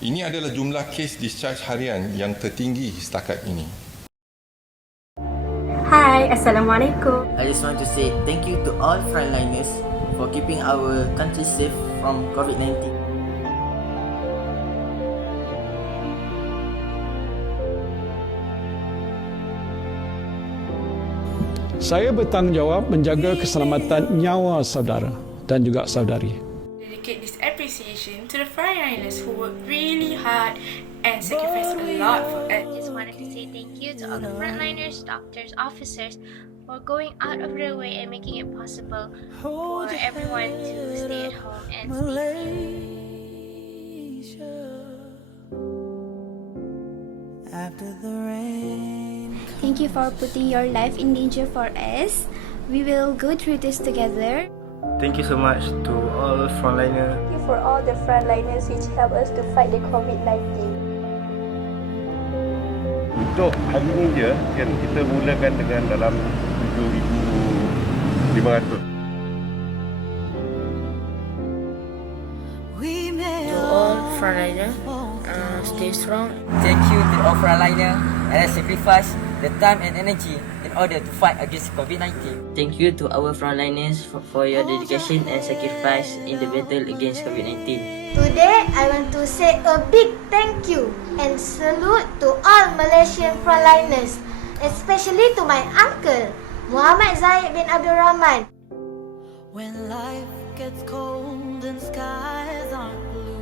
Ini adalah jumlah kes discharge harian yang tertinggi setakat ini. Hi, Assalamualaikum. I just want to say thank you to all frontliners for keeping our country safe from COVID-19. Saya bertanggungjawab menjaga keselamatan nyawa saudara dan juga saudari. Dedicate this appreciation to the frontliners who work really hard and sacrifice a lot for us. Just wanted to say thank you to all the frontliners, doctors, officers for going out of their way and making it possible for everyone to stay at home and stay safe. After the rain. Thank you for putting your life in danger for us. We will go through this together. Thank you so much to all frontliners. Thank you for all the frontliners which help us to fight the COVID-19. Untuk hari ini je kan, kita mulakan dengan dalam 7,500. To all frontliner, stay strong. Thank you to all frontliners and sacrifice the time and energy in order to fight against COVID-19. Thank you to our frontliners for your dedication and sacrifice in the battle against COVID-19. Today, I want to say a big thank you and salute to all Malaysian frontliners, especially to my uncle, Muhammad Zaid bin Abdul Rahman. When life gets cold and skies aren't blue,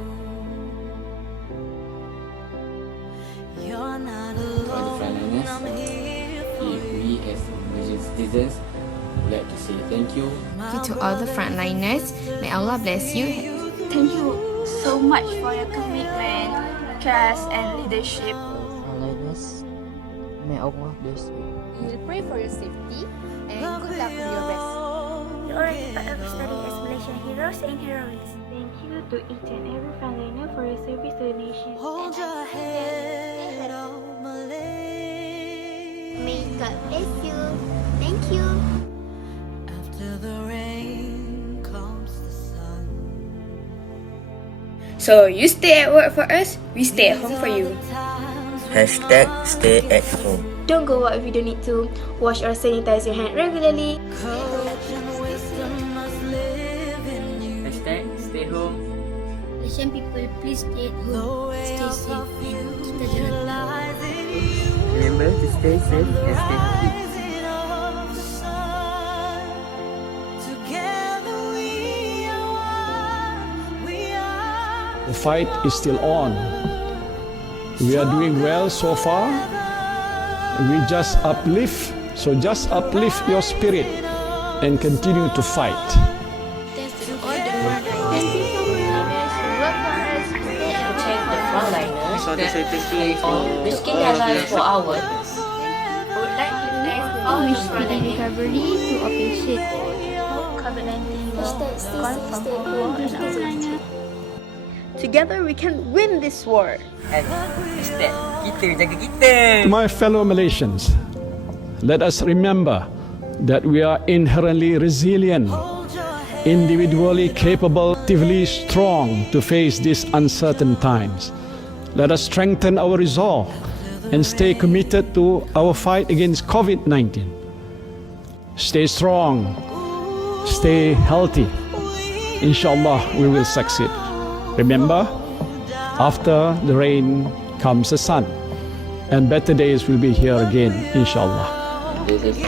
you're not alone, I'm here for you. We as Malaysian citizens would like to say thank you. Thank you to all the frontliners. May Allah bless you. Thank you so much for your commitment, trust and leadership. Frontliners, may Allah bless you. We will pray for your safety and good luck with your rest. You already part of studying as Malaysian heroes and heroines. Thank you to each and every frontliner for your service to the nation. Hold your head up, Malaysia. May God bless you. Thank you. After the rain comes the sun. So you stay at work for us, we stay at home for you. Hashtag stay at home. Don't go out if you don't need to. Wash or sanitize your hand regularly. Courage and wisdom must live in you. Hashtag stay home. Malaysian people, please stay at home. Stay safe and kita jangan. Remember to stay safe and stay happy. The fight is still on. We are doing well so far. We just uplift, so just uplift your spirit and continue to fight. Thanks to all the frontliners who work for us, stay at home. Check the frontliners risking their lives for ours. I would like to thank all We the wish speedy frontliners. recovery to open ship. COVID-19 will gone from our world and our country. Together we can win this war. And hashtag kita jaga kita. To my fellow Malaysians, let us remember that we are inherently resilient, individually capable, actively strong to face these uncertain times. Let us strengthen our resolve and stay committed to our fight against COVID-19. Stay strong, stay healthy. Inshallah, we will succeed. Remember, after the rain comes the sun, and better days will be here again, inshallah. This is